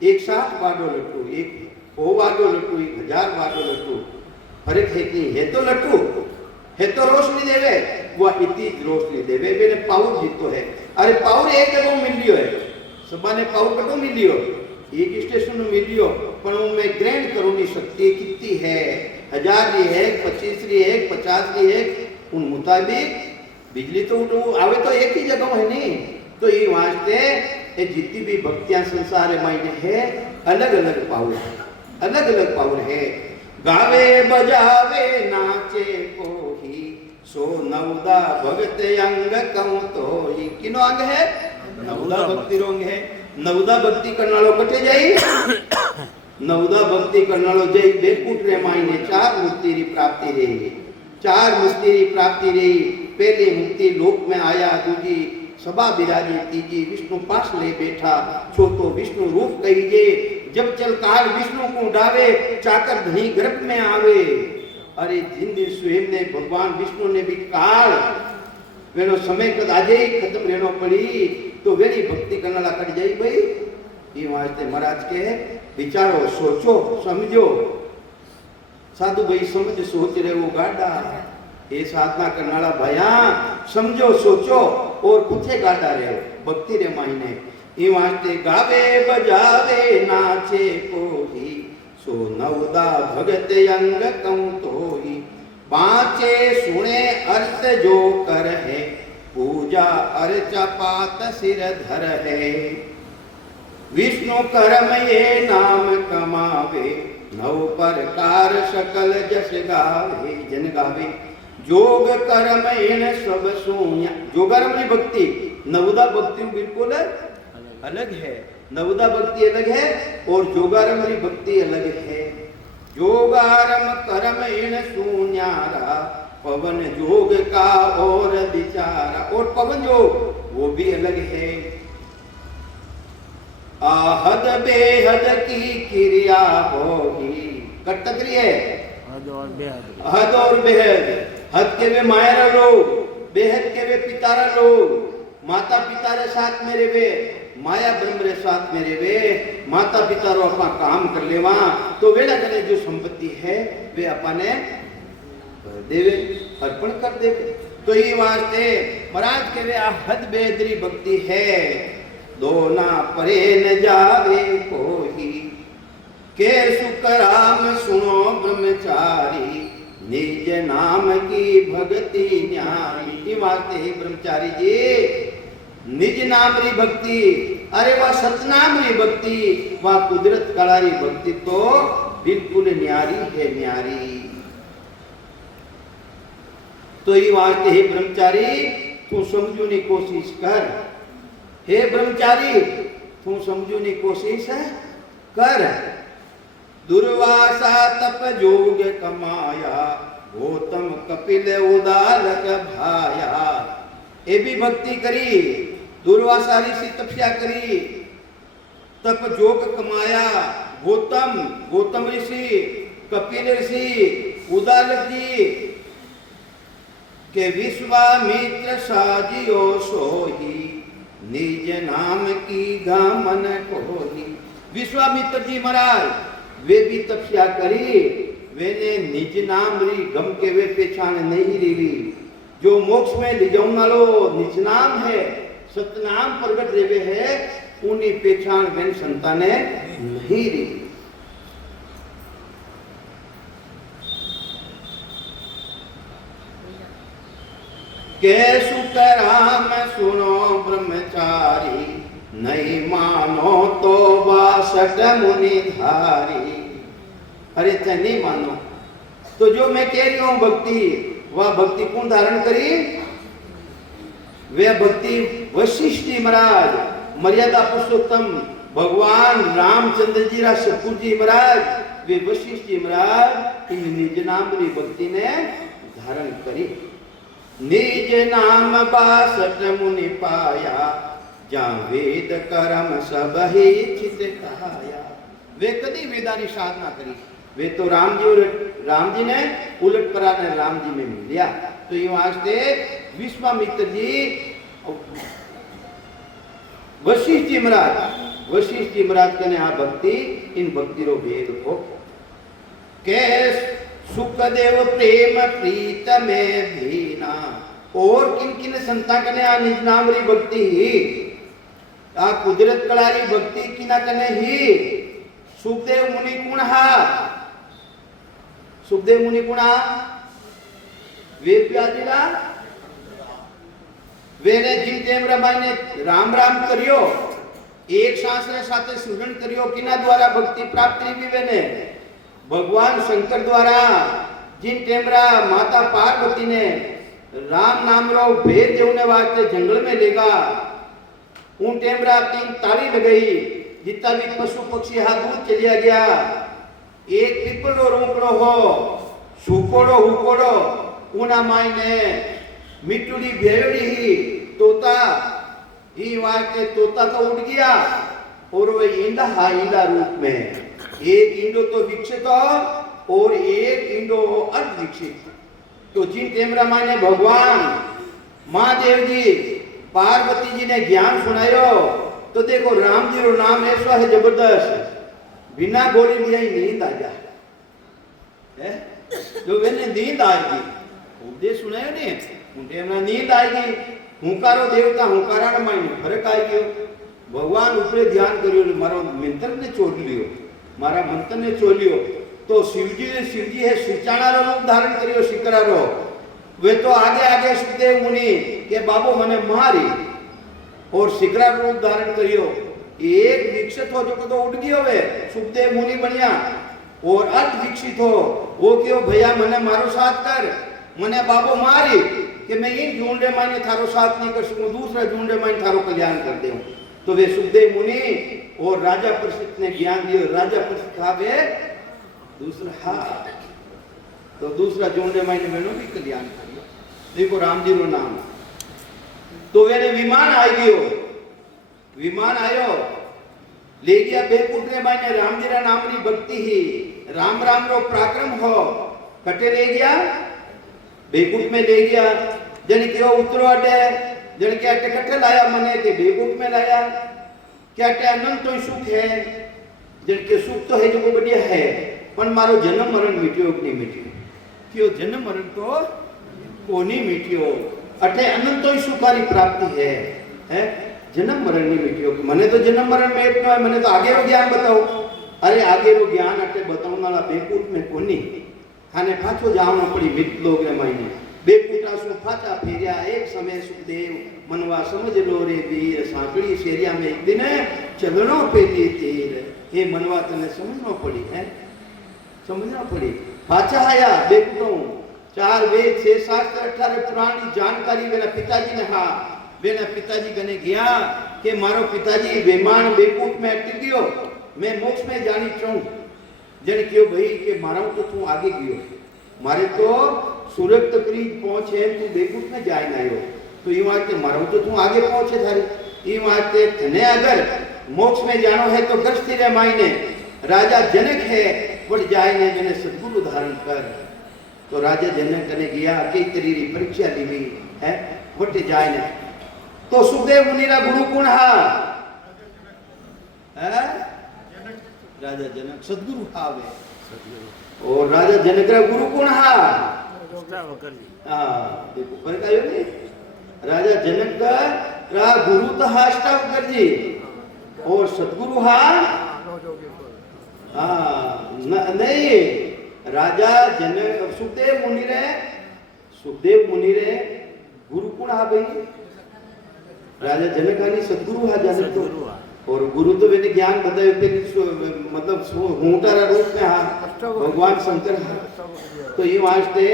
एक 60 वाडो लट्टू एक 100 वाडो लट्टू 1000 वाडो लट्टू फर्क है कि है तो लट्टू है तो रोशनी देवे वह इतनी रोशनी देवे वेने पावर जीतो है अरे पावर एक जगह मिल लियो है सबने पावर कटो मिल लियो एक स्टेशन में मिल लियो पर मैं ग्रहण करूनी शक्ति कितनी है 1000 री है 25 री है 50 री है उन मुताबिक बिजली तो आवे तो एक ही जगह है नहीं तो ये वास्ते ये जितनी भी भक्तियां संसार में है अलग अलग पावर है गावे बजावे नाचे कोही सो नवदा भगत अंग कहूं तो ही किनो अंग है नवदा भक्ति रोंग है नवदा भक्ति करनालो कटे जाई नवदा भक्ति करनालो जय बेकूट रे मायने 4 मुक्ति री प्राप्ति रही 4 मुक्ति री प्राप्ति रही पहली मुक्ति लोक में आया दूजी सभा बिराजी तीजी विष्णु पास ले बैठा छोटो विष्णु रूप कहीजे जब चल काल विष्णु को उड़ावे चाकर धनी गर्भ में आवे अरे जिन दिन स्वयं ने भगवान विष्णु ने भी काल वेनो समय कद आजे ही खत्म रहनो पड़ी तो वेरी भक्ति करना कट जाई भाई ये वास्ते महाराज के विचारो सोचो समझो साधु भाई समझ सोच रहे वो गाड़ा ये साधना करनाला भया समझो सोचो और कुछे गाड़ा रहे भक्ति रे मायने ये वास्ते गावे बजावे नाचे कोही सो नवदा भगत अंग कहूं तोही बाचे सुने अर्थ जो कर है पूजा अर्चा पात सिर धर है विष्णु कर्म ये नाम कमावे नव प्रकार सकल जस गावे जन गावे जोग कर्म इन सब सूया जोगर्म की भक्ति नवदा भक्ति बिल्कुल अलग है नवदा भक्ति अलग है और जोगारम की भक्ति अलग है जोगारम कर्म इन शून्यारा पवन जोग का और विचारा और पवन जोग वो भी अलग है आहद बेहद की क्रिया होगी। कटकरी है हद और बेहद। हद और बेहद। हद के वे मायरा लोग, बेहद के वे पितारा लोग। माता पिता रे साथ मेरे वे, माया ब्रह्म रे साथ मेरे वे। माता पिता रो अपना काम कर लेवा तो वेड़ा करे जो संपत्ति है वे अपने देवे, अर्पण कर देवे। तो ये वास्ते महाराज के वे हद बेहदरी भक्ति है। दोना परे न जावे कोई, के सुख राम सुनो ब्रह्मचारी, निज नाम की भक्ति न्यारी। ये वास्ते ही ब्रह्मचारी जी निज नाम री भक्ति, अरे वह सतनाम री भक्ति, वह कुदरत कलारी भक्ति तो बिल्कुल न्यारी है, न्यारी। तो ये वास्ते हे ब्रह्मचारी तू समझूनी कोशिश कर। हे ब्रह्मचारी तू समझूनी कोशिश कर। दुर्वासा तप जोग कमाया, गौतम कपिल उदालक भाया। ये भी भक्ति करी, दुर्वासा ऋषि तपस्या करी, तप जोग कमाया। गौतम ऋषि, कपिल ऋषि, उदालक जी के विश्वामित्र साजियो सोही, निज नाम की गामन कोही। विश्वामित्र जी महाराज वे भी तपस्या करी, वेने निज नाम री गम के वे पहचान नहीं री। जो मोक्ष में ले जाऊं वालो निज नाम है, सतनाम प्रगट देवे है, उन्हीं पहचान वेन संताने नहीं री। के सुख राम सुनो ब्रह्मचारी, नहीं मानो तो बासठ मुनि धारी। अरे नहीं मानो तो जो मैं कह रही हूं भक्ति, वह भक्ति कौन धारण करी? वे भक्ति वशिष्ठ जी महाराज, मर्यादा पुरुषोत्तम भगवान रामचंद्र जी रा सपुर जी महाराज, वे वशिष्ठ जी महाराज इन निज नाम री भक्ति ने धारण करी। निज नाम बासठ मुनि पाया, जा वेद कर्म सब ही चित कहाया। वे कदी वेदानी साधना करी, वे तो राम जी ने उलट कराने राम जी में मिल लिया। तो ये वास्ते विश्वामित्र जी वशिष्ठ जी महाराज कने आ भक्ति, इन भक्ति रो भेद को के सुखदेव प्रेम प्रीत में भीना। और किन किन संता कने आ निज नाम री भक्ति ही, आ कुदरत कलारी भक्ति किना कने ही। सुखदेव मुनि कुण हा, सुखदेव मुनि कुण हा, वेद व्याजीला वेने जिन टेम रबाई ने राम राम करियो, एक सांस रे साथे सुरण करियो, किना द्वारा भक्ति प्राप्त करी वेने भगवान शंकर द्वारा। जिन टेमरा माता पार्वती ने राम नाम रो भेद देने वास्ते जंगल में लेगा, उन टेमरा 3 ताली लगाई, जितना भी पशु पक्षी हाथ दूर चलिया गया। एक पीपलो रोकड़ो हो, सुकोड़ो हुकोड़ो, उना माई ने मिट्टुड़ी भेड़ी ही तोता ही वाके तोता तो उड़ गया, और वो इंडा रूप में एक इंडो तो विकसित हो और एक इंडो अर्ध विकसित। तो जिन टेमरा माई ने भगवान महादेव जी पार्वती जी ने ज्ञान सुनायो, तो देखो राम जी रो नाम ऐसा है जबरदस्त, बिना गोली लिया ही नींद आ जाए। जो वेने नींद आएगी, उपदेश सुनायो ने उनके में नींद आएगी। हुंकारो देवता हुंकारा ना मायने फर्क आएगी। भगवान ऊपरे ध्यान करियो, मारो मंत्र ने चोर लियो, मारा मंत्र ने चोर लियो। तो शिवजी है सिचाणा रो रूप धारण करियो, शिकरा रो। वे तो आगे सुखदेव मुनि के बाबू मने मारी, और शिकरा रूप धारण करियो। एक विकसित हो जो तो उड़ गयो वे सुखदेव मुनि बनिया, और अर्ध विकसित हो वो क्यों भैया मने मारो साथ कर, मने बाबू मारी कि मैं इन ढूंढे माने थारो साथ नहीं कर सकूं, दूसरा ढूंढे माने थारो कल्याण कर देऊं। तो वे सुखदेव मुनि और राजा परिषद ने ज्ञान दियो। राजा परिषद खावे दूसरा हाथ, तो दूसरा ढूंढे माने मैंने भी कल्याण करियो। देखो राम जी रो नाम। तो वेने विमान आई गयो, विमान आयो ले गया बेकूट रे माने राम जी रा नाम री भक्ति ही राम राम रो पराक्रम हो कटे ले गया बेकूट में ले गया जन क्यों उतरो अटे जन के अटे कटे लाया मने ते बेकूट में लाया क्या अटे अनंत तो सुख है जन के सुख तो है जो बढ़िया है पर मारो जन्म मरण मिट्यो नहीं मिट्यो क्यों जन्म मरण तो कोनी मिट्यो अटे अनंत तो सुखारी प्राप्ति है जन्म मरण नहीं मिट्यो मने तो जन्म मरण में इतना है मने तो आगे रो ज्ञान बताओ अरे आगे रो ज्ञान अटे बताऊं वाला बेकूट में कोनी खाने पाछो जावनो पड़ी मित लोग रे मायने बेकूटा सु फाचा फेरिया एक समय सुखदेव मनवा समझ लो रे वीर सांकड़ी शेरिया में एक दिन चलनो पेली तीर ये मनवा तने समझनो पड़ी है समझना पड़ी पाचा आया बेकूटो 4 वेद 6 शास्त्र 18 पुराण की जानकारी मेरा पिताजी ने हाँ मेरा पिताजी कने गया कि मारो पिताजी बेमान बेकूट में अटक गयो मैं मोक्ष में जानी चाहूं जन क्यों भाई के मारा तो तू आगे गयो मारे तो सूरत तकरीब पहुंचे तू बेकूट में जाए ना आयो तो ये वास्ते मारा तो तू आगे पहुंचे थारी ये वास्ते तने अगर मोक्ष में जानो है तो गृहस्थी रे मायने राजा जनक है वट जाए ने मैंने सद्गुरु धारण कर तो राजा जनक कने गया कई तरीरी परीक्षा ली गई है वट जाए ने तो सुखदेव मुनि रा गुरु कौन हा है राजा जनक सद्गुरु हावे और राजा जनक रा गुरु कौन हा हां देखो पर कायो ने राजा जनक रा गुरु तो अष्टावकर जी और सद्गुरु हा हाँ नहीं राजा जनक सुखदेव मुनि रे गुरु कौन हा भाई राजा जनक आनी सद्गुरु हा जनक तो और गुरु तो मैंने ज्ञान बतायो पे मतलब होटारा रूप में हा भगवान शंकर हा तो ये वास्ते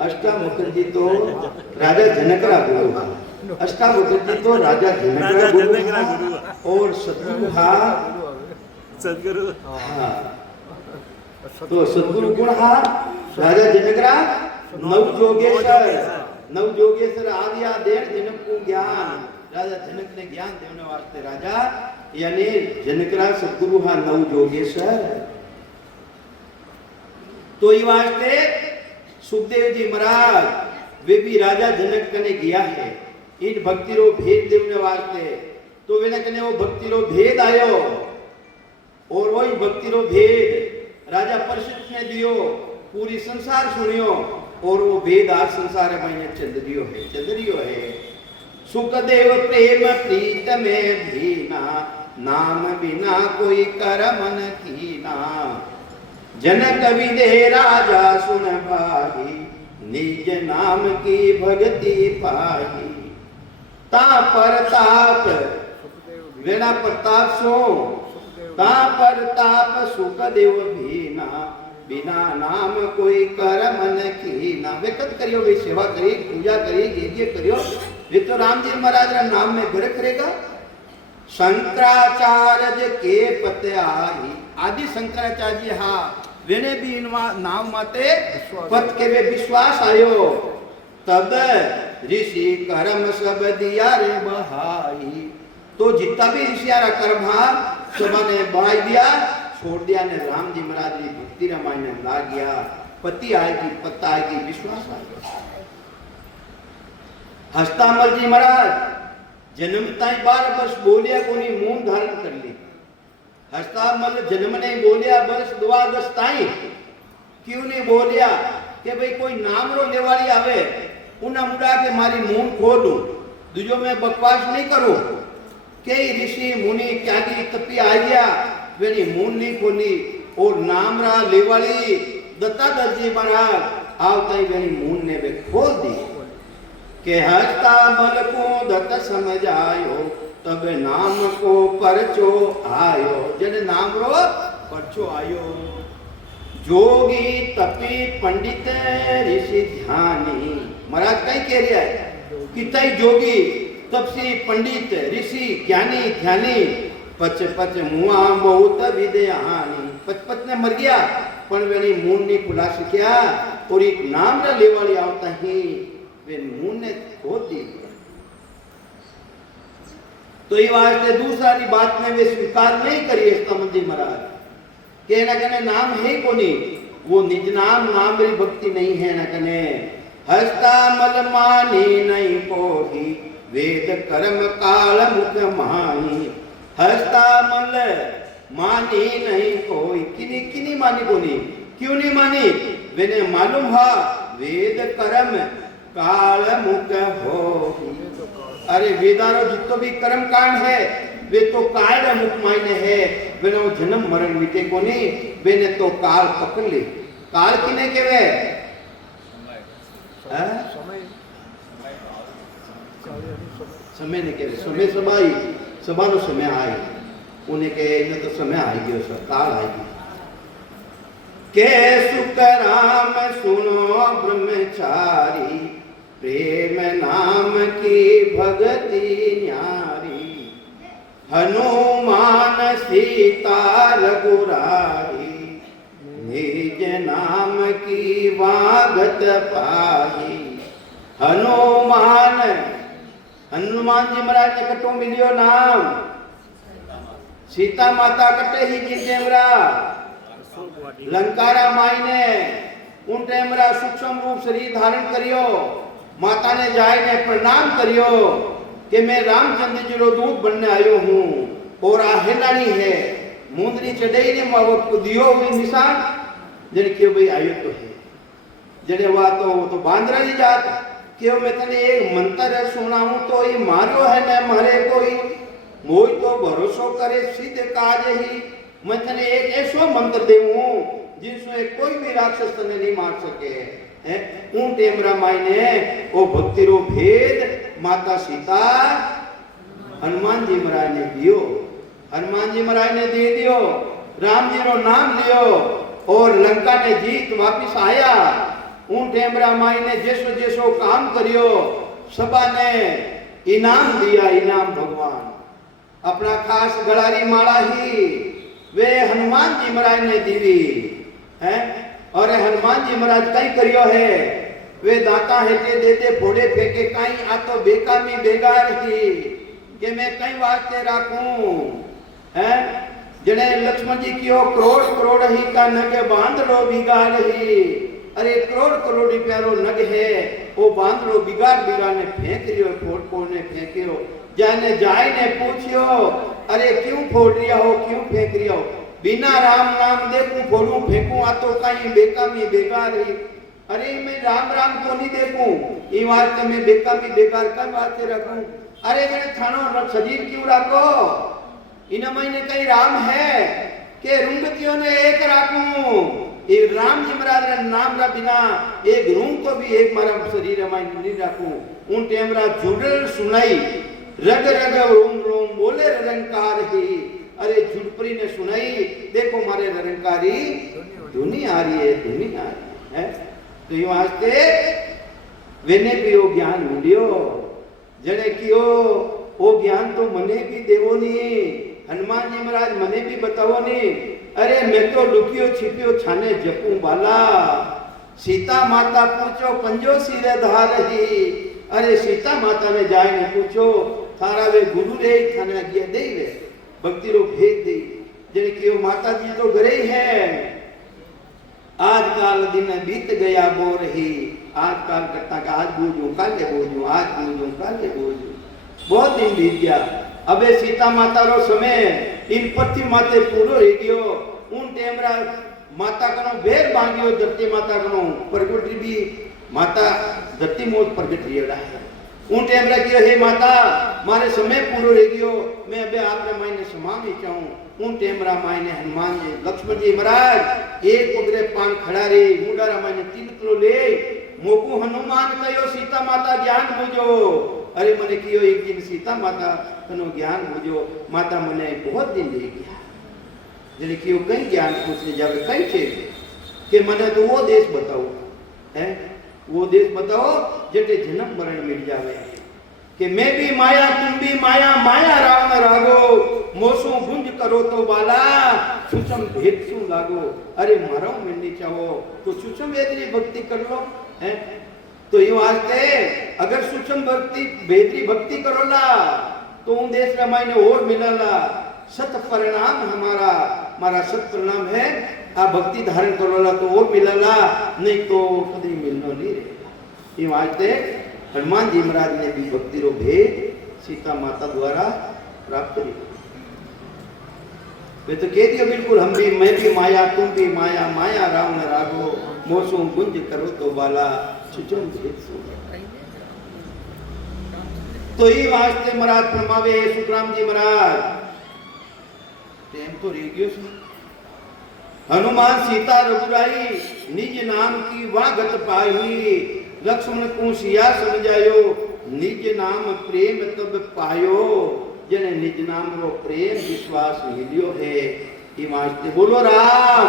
अष्टावक्र जी तो राजा जनक रा गुरु हा अष्टावक्र जी तो राजा जनक रा गुरु और सद्गुरु हा सदगुरु हाँ तो सद्गुरु गुण हा राजा जनकरा नव जोगेश्वर आदिया देर जनक को ज्ञान राजा जनक ने ज्ञान देने वास्ते राजा यानी जनकरा सद्गुरु हा नव जोगेश्वर तो ये वास्ते सुखदेव जी महाराज वे भी राजा जनक कने गया है इन भक्ति रो भेद देने वास्ते तो वे कने वो भक्ति रो भेद आयो और वही भक्ति रो भेद राजा परिषद ने दियो पूरी संसार सुनियो और वो भेद आज संसार में चंद्रियो है सुखदेव प्रेम प्रीत में धीना नाम बिना कोई कर्म न कीना जनक विदे राजा सुन भाई निज नाम की भक्ति पाई ता परताप वेणा प्रताप सो ता परताप सुखदेव भीना बिना नाम कोई कर्म न कीना वे कद करियो वे सेवा करी पूजा करी यज्ञ करियो वे तो राम जी महाराज रा नाम में घर करेगा शंकराचार्य के पते आई आदि शंकराचार्य जी हाँ वेने भी इनवा नाम माते पत के वे विश्वास आयो तब ऋषि कर्म सब दिया रे बहाई तो जितना भी ऋषियारा कर्म हा सबने बहाई दिया छोड़ दिया ने राम जी महाराज जी भक्ति रामायण में ला गया पति आएगी पत्ता आएगी विश्वास आएगा हस्तामल जी महाराज जन्म ताई 12 वर्ष बोलिया कोनी मून धारण कर ली हस्तामल जन्म नहीं बोलिया वर्ष 12 ताई क्यों नहीं बोलिया कि भाई कोई नाम रो लेवाली आवे उन्हें मुड़ा के मारी मून खोलू दूजो में बकवास नहीं करूं कई ऋषि मुनि त्यागी तपी आ गया वेनी मून नहीं खोली और नाम रा लेवाली दत्तादर जी महाराज आवता ही वेनी मून ने वे खोल दी के हस्ता बल को दत्त समझायो तब नाम को परचो आयो जन नाम रो परचो आयो जोगी तपी पंडित ऋषि ध्यानी महाराज कई कह रहा है कि तई जोगी तपसी पंडित ऋषि ज्ञानी ध्यानी पच पच मुआ बहुत विद्यानी पच पच ने मर गया पण वेनी मून ने खुला सकिया और एक नाम रा लेवाली आवता ही वे मून ने खो दी तो ये वास्ते दूसरा री बात में वे स्वीकार नहीं करी इसका मंदिर महाराज के ना कने नाम है कोनी वो निज नाम नाम री भक्ति नहीं है ना कने हस्ता मल मानी नहीं कोही वेद कर्म काल मुख माही हस्ता मल मानी नहीं कोई किनी किनी मानी कोनी क्यों नहीं मानी वेने मालूम हुआ वेद कर्म काल मुख हो अरे वेदारो जितो भी कर्म कांड है वे तो काल मुख मायने है वेनो जन्म मरण मिटे कोनी वेने तो काल पकड़ ले काल किने केवे समय समय ने केवे समय सबाई सबानो समय आए उन्हें के इने तो समय आ गयो सर काल आ गयो के सुकराम सुनो ब्रह्मचारी प्रेम नाम की भगति न्यारी हनुमान सीता रघुराई निज नाम की वागत पाही हनुमान हनुमान जी महाराज ने कटो मिलियो नाम सीता माता कटे ही जी जेमरा लंकारा माई ने उन टेमरा सूक्ष्म रूप शरीर धारण करियो माता ने जाय ने प्रणाम करियो कि मैं रामचंद्र जी रो दूत बनने आयो हूँ और आ हेलानी है मुंदरी चढ़ई ने मावत को दियो भी निशान जने क्यों भाई आयो तो है जने वा तो बांद्रा जी जात क्यों मैं तने एक मंत्र सुनाऊं तो ये मारो है न मारे कोई मोई तो भरोसो करे सीधे काज ही मैं तने एक ऐसो मंत्र देऊं जिससे कोई भी राक्षस तने नहीं मार सके है उन टेमरा माई ने ओ भक्ति रो भेद माता सीता हनुमान जी महाराज ने दियो हनुमान जी महाराज ने दे दियो राम जी रो नाम लियो और लंका ने जीत वापिस आया उन टेमरा माई ने जैसो जैसो काम करियो सबा ने इनाम दिया इनाम भगवान अपना खास गलारी माला ही वे हनुमान जी महाराज ने दीवी है और हनुमान जी महाराज कई करियो है वे दाता हेटे देते फोड़े फेंके कई आ तो बेकामी बेगार ही कि मैं कई वास्ते राखूं है जने लक्ष्मण जी कियो करोड़ करोड़ ही का नग बांध लो बिगाड़ ही अरे करोड़ करोड़ रुपया नग है वो बांध लो बिगाड़ बिगाड़ ने फेंक रियो फोड़ फोड़ ने फेंकियो जाने जाय ने पूछियो अरे क्यों फोड़ रिया हो क्यों फेंक रिया हो बिना राम नाम देखूं फोड़ूं फेंकूं आ तो कहीं बेकामी बेकार ही अरे मैं राम राम को नहीं देखूं ये बात में बेकामी बेकार का बात रखूं अरे मैंने थानो शरीर क्यों रखो इन महीने कई राम है के रुंगतियों ने एक राखूं ये राम जी महाराज रा नाम रा बिना एक रूम को भी एक मारा शरीर में नहीं रखूं उन टेमरा जुड़ल सुनाई रग रग रोम रोम बोले रंकार ही अरे झुड़परी ने सुनाई देखो मारे रंकारी धुनी आ रही है तो ये वास्ते वेने भी वो ज्ञान मिलियो जने कियो वो ज्ञान तो मने भी देवो नहीं हनुमान जी महाराज मने भी बताओ नहीं अरे मैं तो लुकियो छिपियो छाने जपूं बाला सीता माता पूछो पंजो सिरे धार ही अरे सीता माता ने जाए ने पूछो थारा वे गुरु रे थाने आज्ञा दे वे भक्ति रो भेद दे जने कियो माता जी तो घरे ही है आज काल दिन बीत गया बो रही आज काल करता का आज बूझूं काले बूझूं आज बूझूं काले बूझूं बहुत दिन बीत गया अबे सीता माता रो समय इन पति माते पूरो रेडियो उन टेमरा माता कनो बेर बांगियो धरती माता कनो प्रगट भी माता धरती मोत प्रगट रियड़ा है उन टेमरा कियो हे माता मारे समय पूरो रेडियो मैं अबे आपने मायने समामी चाहूं उन टेमरा मायने हनुमान जी लक्ष्मण जी महाराज एक पगरे पान खड़ा रे मुंडारा मायने तिलकलो ले मोकू हनुमान कयो सीता माता ज्ञान बुझो अरे मने कियो एक दिन सीता माता तनो ज्ञान बुझो माता मने बहुत दिन ले गया जने कियो कई ज्ञान पूछने जावे कई छे के मने तो वो देश बताओ है वो देश बताओ जटे जन्म मरण मिल जावे कि मैं भी माया तुम भी माया माया रावण रागो मोसो गुंज करो तो बाला सुचम भेद सु लागो अरे मरो मिलनी चाहो तो सुचम वेदरी भक्ति कर लो है तो ये वास्ते अगर सुचम भक्ति वेदरी भक्ति करो ला तो उन देश रामायण और मिलाला सत परिणाम हमारा मारा सत परिणाम है आ भक्ति धारण करवाला तो और मिलाला नहीं तो कभी मिलनो नहीं रहेगा। ये वास्ते हनुमान जी महाराज ने भी भक्ति रो भेद सीता माता द्वारा प्राप्त करी। वे तो कह दिया बिल्कुल हम भी मैं भी माया तुम भी माया माया राम न रागो मोसो गुंज करो तो बाला सुचम भेद सो। तो ये वास्ते महाराज फरमावे सुखराम जी महाराज टेम तो रह गयो छे। हनुमान सीता रघुराई निज नाम की वागत पाही लक्ष्मण को सिया समझायो निज नाम प्रेम तब पायो जने निज नाम रो प्रेम विश्वास मिलियो है। ये वास्ते बोलो राम।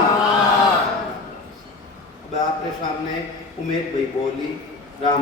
अब आपके सामने उमेश भाई बोली राम